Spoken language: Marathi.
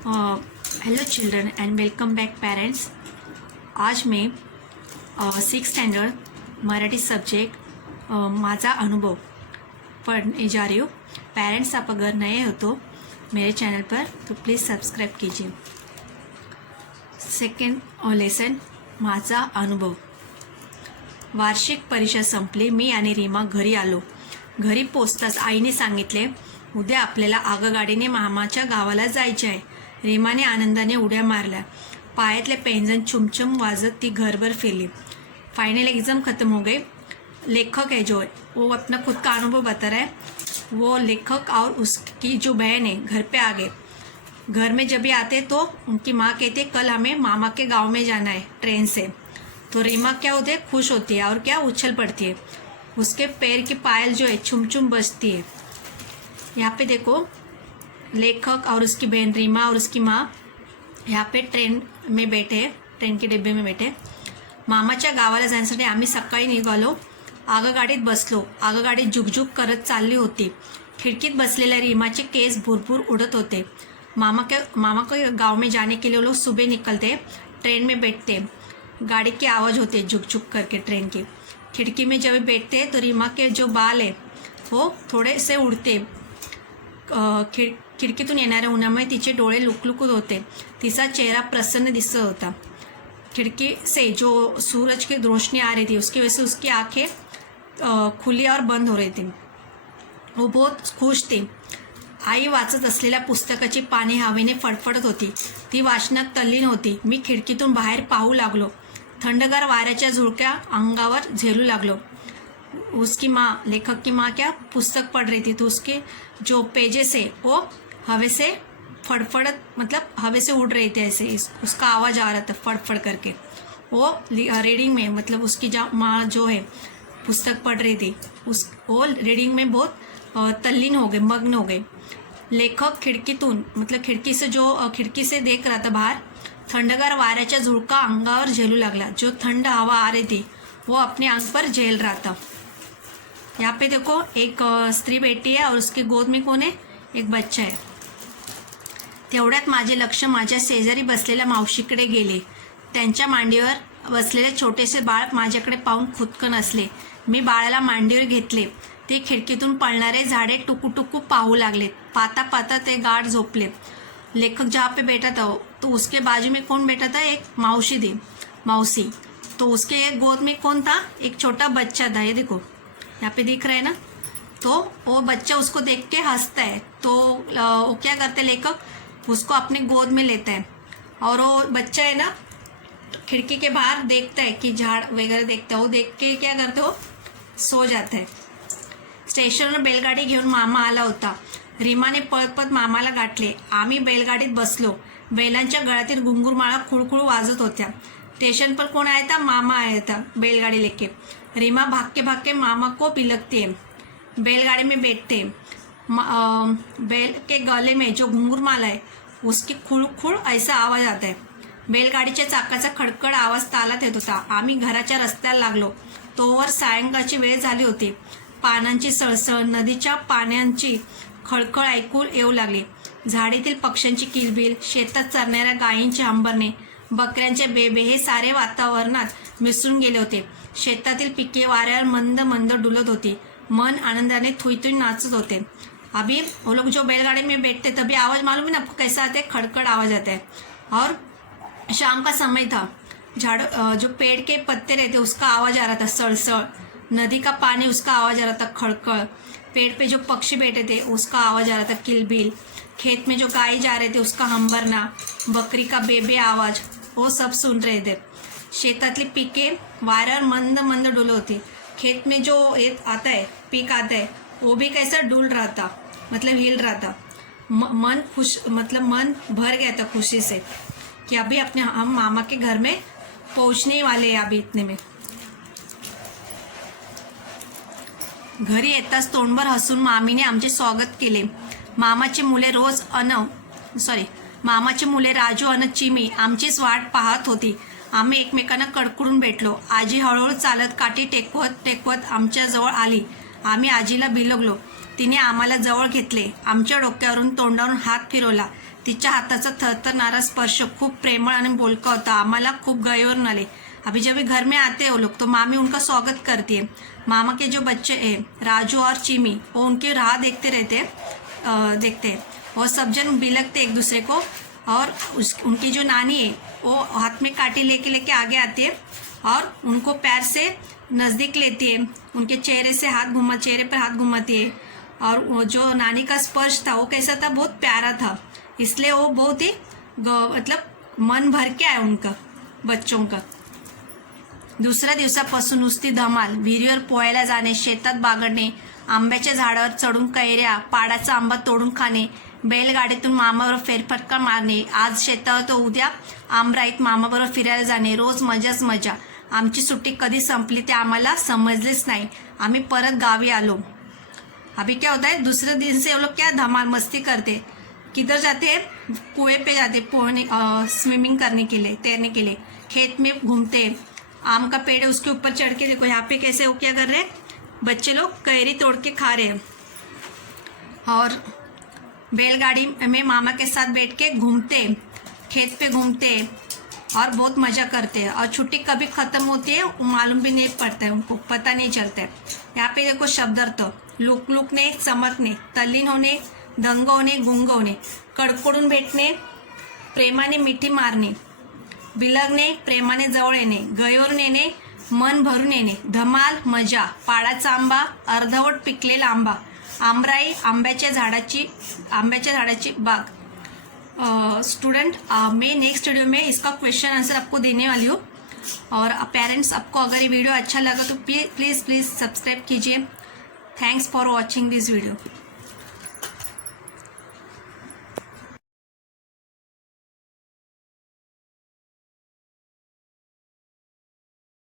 Hello children end welcome back parents. आज मैं 6th स्टैंडर्ड मराठी सब्जेक्ट माझा अनुभव पढ़ने जा रही हूँ। पेरेंट्स, आप अगर नए हो तो मेरे चैनल पर तो प्लीज़ सब्सक्राइब कीजिए। सेकंड लेसन माझा अनुभव। वार्षिक परीक्षा संपली, मी आणि रीमा घरी आलो। घरी पोचताच आईने सांगितले, उद्या आपल्याला आगगाडीने मामाच्या गावाला जायचे आहे। रीमाने आनंदाने उड्या मारल्या, पायातले पैंजण छुमछुम वाजत ती घरभर फिरली। फाइनल एग्ज़ाम ख़त्म हो गई। लेखक है जो वो अपना खुद का अनुभव बता रहा है। वो लेखक और उसकी जो बहन है घर पे आ गए। घर में जब भी आते तो उनकी माँ कहते कल हमें मामा के गांव में जाना है ट्रेन से। तो रीमा क्या होती है, खुश होती है और क्या उछल पड़ती है। उसके पैर की पायल जो है छुम छुम बजती है। यहाँ पे देखो, लेखक और उसकी बहन रीमा और उसकी माँ यहाँ पे ट्रेन में बैठे, ट्रेन के डिब्बे में बैठे। मामाच्या गावाला जाण्यासाठी आम्ही सकाळी निघालो। आगगाडीत बसलो। आगगाडी जुगजुग करत चालली होती। खिडकीत बसलेल्या रीमाचे केस भुरभुर उडत होते। मामा के गांव में जाने के लिए लोग सुबह निकलते, ट्रेन में बैठते, गाड़ी की आवाज़ होती झुक करके ट्रेन की। खिड़की में जब बैठते तो रीमा के जो बाल है वो थोड़े से उड़ते। खिडकीतून येणाऱ्या उन्हामुळे तिचे डोळे लुकलुकत होते। तिचा चेहरा प्रसन्न दिसत होता। खिड़की से जो सूरज की रोशनी आ रही थी उसकी वजह से उसकी आंखें खुली और बंद हो रही थी। वो बहुत खुश थी। आई वाचत असलेल्या पुस्तकाची पाने हवेने फडफडत होती। ती वाचनात तल्लीन होती। मी खिडकीतून बाहेर पाहू लागलो। थंडगार वाऱ्याच्या झुळक्या अंगावर झेलू लागलो। उसकी माँ, लेखक की माँ क्या पुस्तक पढ़ रही थी, तो उसके जो पेजेस है वो हवे से फड़फड़त, मतलब हवे से उड़ रहे थे ऐसे, उसका आवाज़ आ रहा था फड़फड़ करके। वो रीडिंग में, मतलब उसकी माँ जो है पुस्तक पढ़ रही थी, वो रीडिंग में बहुत तल्लीन हो गए, मग्न हो गए। लेखक खिडकीतून, मतलब खिड़की से देख रहा था बाहर। थंडगार वाऱ्याच्या झुळका अंगावर झेलू लागला। जो ठंड हवा आ रही थी वो अपने अंग पर झेल रहा था। यहाँ पे देखो, एक स्त्री बैठी है और उसकी गोद में कौन है, एक बच्चा है। तेवढ्यात माझे लक्ष माझ्या शेजारी बसलेल्या मावशीकडे गेले। त्यांच्या मांडीवर बसलेले छोटेसे बाळ माझ्याकडे पाहून खुदकन हसले। मी बाळाला मांडीवर घेतले। ते खिडकीतून पळणारे झाडे टुकू पाहू लागले। पाता पाता ते गाढ झोपले। लेखक जहाँ पे बैठा था तो उसके बाजू में कौन बैठा था, एक मौसी। तो उसके गोद में कौन था, एक छोटा बच्चा था। ये देखो यहाँ पे दिख रहा है ना। तो वो बच्चा उसको देख के हंसता है। तो वो क्या करते, लेखक उसको अपने गोद में लेता है और वो बच्चा है ना खिड़की के बाहर देखता है कि झाड़ वगैरह देखता है। वो देख के क्या करते, हो सो जाता है। स्टेशनवर बैलगाडी घेऊन मामा आला होता। रीमाने पळत मामाला गाठले। आम्ही बैलगाडीत बसलो। बैलांच्या गळ्यातील घुंगुरमाळा खुळखुळ वाजत होत्या। स्टेशन पर कौन आया था, मामा आया था बैलगाड़ी लेके। रीमा भाग के मामा को पिलकती है। बैलगाड़ी में बैठते, बैल के गले में जो घुंगुरमाला है उसकी खुळ ऐसा आवाज आता है। बैलगाडीच्या चाकाचा खडखड आवाज तालात येत होता। आम्ही घराच्या रस्त्याला लागलो तोवर सायंकाळची वेळ झाली होती। पानांची सळसळ, नदीच्या पाण्याची खळखळ ऐकू येऊ लागली। झाडीतील पक्ष्यांची किलबिल, शेतात चरणाऱ्या गायींचे हंबरणे, बकऱ्यांचे बेबे हे सारे वातावरणात मिसळून गेले होते। शेतातील पिके वाऱ्यावर मंद मंद डुलत होती। मन आनंदाने थुई नाचत होते। अभी वो लोग जो बैलगाड़ी में बैठते तभी आवाज़ मालूम है ना आपको कैसा आता है, खड़खड़ आवाज़ आता है। और शाम का समय था। जो पेड़ के पत्ते रहते उसका आवाज़ आ रहा था सड़सड़। नदी का पानी उसका आवाज़ आ रहा था खड़खड़। पेड़ पे जो पक्षी बैठे थे उसका आवाज़ आ रहा था किलबिल। खेत में जो गाय जा रहे थे उसका हंबरना, बकरी का बेबे आवाज़, वो सब सुन रहे थे। शेतातली पिके वाऱ्यावर मंद मंद डुल होती। खेत में जो आता है, पीक आता है, वो भी कैसा डुल रहा था, मतलब हिल रहा था। मन खुश, मतलब मन भर गया था खुशी से कि अभी हम मामा के घर में पहुंचने वाले हैं अभी इतने में। घरी येताच तोंडभर हसून मामीने आमचे स्वागत केले। मामाची मुले राजू आणि चिमी आमचीच वाट पाहत होती। आम्ही एकमेकांना कडकडून भेटलो। आजी हळूहळू चालत काठी टेकवत आमच्या जवळ आली। आम्ही आजीला बिलगलो। तिने आम्हाला जवळ घेतले, आमच्या डोक्यावरून तोंडावरून हात फिरवला. तिच्या हाताचा थरथरणारा स्पर्श खूप प्रेमळ आणि बोलका होता. आम्हाला खूप गैरवरून आले. अभी जब घर में आते हैं वो लोग तो मामी उनका स्वागत करती है. मामा के जो बच्चे हैं राजू और चिमी वो उनकी राह देखते हैं. वो सब जन बिलकते एक दूसरे को. और उनकी जो नानी है वो हाथ में कांटे लेके आगे आती है और उनको पैर से नज़दीक लेती है. उनके चेहरे पर हाथ घुमाती है. और वो जो नानी का स्पर्श था वो कैसा था, बहुत प्यारा था. इसलिए वो बहुत ही मतलब मन भर के आया उनका बच्चों का. दुसऱ्या दिवसापासून नुसती धमाल. विहिरीवर पोहायला जाणे, शेतात बागडणे, आंब्याच्या झाडावर चढून कैऱ्या, पाडाचा आंबा तोडून खाणे, बैलगाडीतून मामाबरोबर फेरफटका मारणे, आज शेतावर तो उद्या आमराईत मामाबरोबर फिरायला जाणे, रोज मजाच मजा. आमची सुट्टी कधी संपली ते आम्हाला समजलेच नाही. आम्ही परत गावी आलो. अभी क्या होता है, दूसरे दिन से वो लोग क्या धमाल मस्ती करते. किधर जाते, कुएं पे जाते पोहने, स्विमिंग करने के लिए, तैरने के लिए. खेत में घूमते, आम का पेड़ है उसके ऊपर चढ़ के देखो यहाँ पे कैसे वो क्या कर रहे हैं, बच्चे लोग कैरी तोड़ के खा रहे हैं. और बैलगाड़ी में मामा के साथ बैठ के घूमते, खेत पे घूमते और बहुत मज़ा करते हैं. और छुट्टी कभी ख़त्म होती है मालूम भी नहीं पड़ता है, उनको पता नहीं चलता है. यहाँ पे देखो शब्दार्थ. लुकलुकणे, चमकणे, तल्लीन होणे, दंग होणे, गुंग होणे, कडकडून भेटणे, प्रेमाने मिठी मारणे, बिलगणे, प्रेमाने जवळ येणे, गैरवरून येणे, मन भरून येणे, धमाल, मजा, पाडाचा आंबा, अर्धवट पिकलेला आंबा, आमराई, आंब्याच्या झाडाची बाग. स्टूडेंट, मैं नेक्स्ट वीडियो में इसका क्वेश्चन आंसर आपको देने वाली हूँ. और पेरेंट्स, आपको अगर ये वीडियो अच्छा लगा तो प्लीज़ सब्सक्राइब कीजिए. Thanks for watching this video.